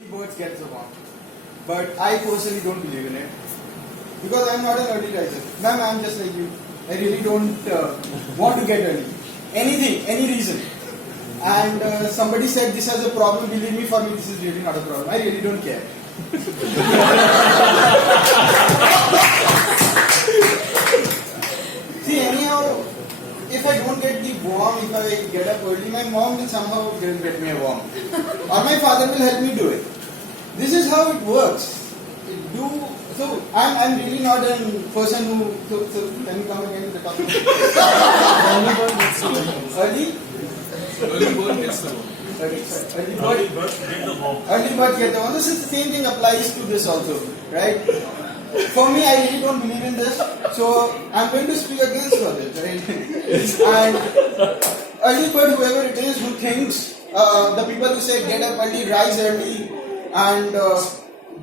Birds get the worm. But I personally don't believe in it. Because I'm not an early riser. Ma'am, I'm just like you. I really don't want to get early. Anything, any reason. And somebody said this has a problem. Believe me, for me this is really not a problem. I really don't care. See, anyhow, if I don't get the worm, if I get up early, my mom will somehow get me a worm. Or my father will help me do it. This is how it works. So I'm really not a person who. So can you come again to the topic? Early? Early bird gets the worm. Early bird Get the worm. Early bird get the one. This is the same thing applies to this also, right? For me, I really don't believe in this, so I'm going to speak against for this, right? And early bird, whoever it is who thinks, the people who say get up early, rise early, and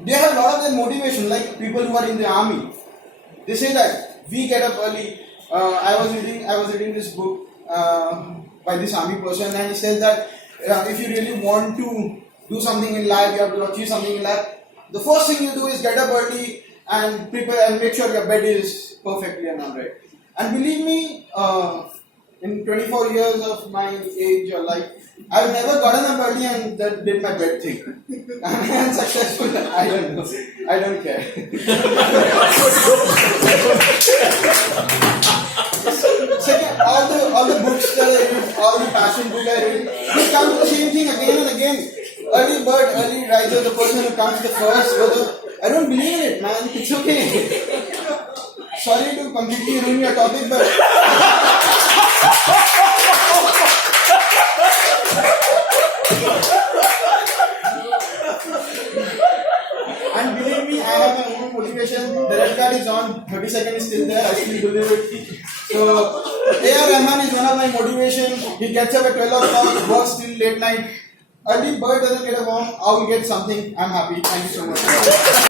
they have a lot of their motivation, like people who are in the army. They say that we get up early. I was reading this book by this army person, and he says that if you really want to do something in life, you have to achieve something in life. The first thing you do is get up early and prepare and make sure your bed is perfectly and alright. And believe me, in 24 years of my age or life, I've never gotten up early and did my bed thing. I'm successful. I don't know. I don't care. Second, all the books that I read, all the passion books I read, they come to the same thing again and again. Early bird, early riser, the person who comes the first. I don't believe in it, man. It's okay. Sorry to completely ruin your topic, but. And believe me, I have my own motivation. The red card is on, 30 seconds is still there, I still believe it. So, A.R. Rahman is one of my motivation. He gets up at 12 o'clock, works till late night. Early bird doesn't get a worm, I will get something. I'm happy. Thank you so much.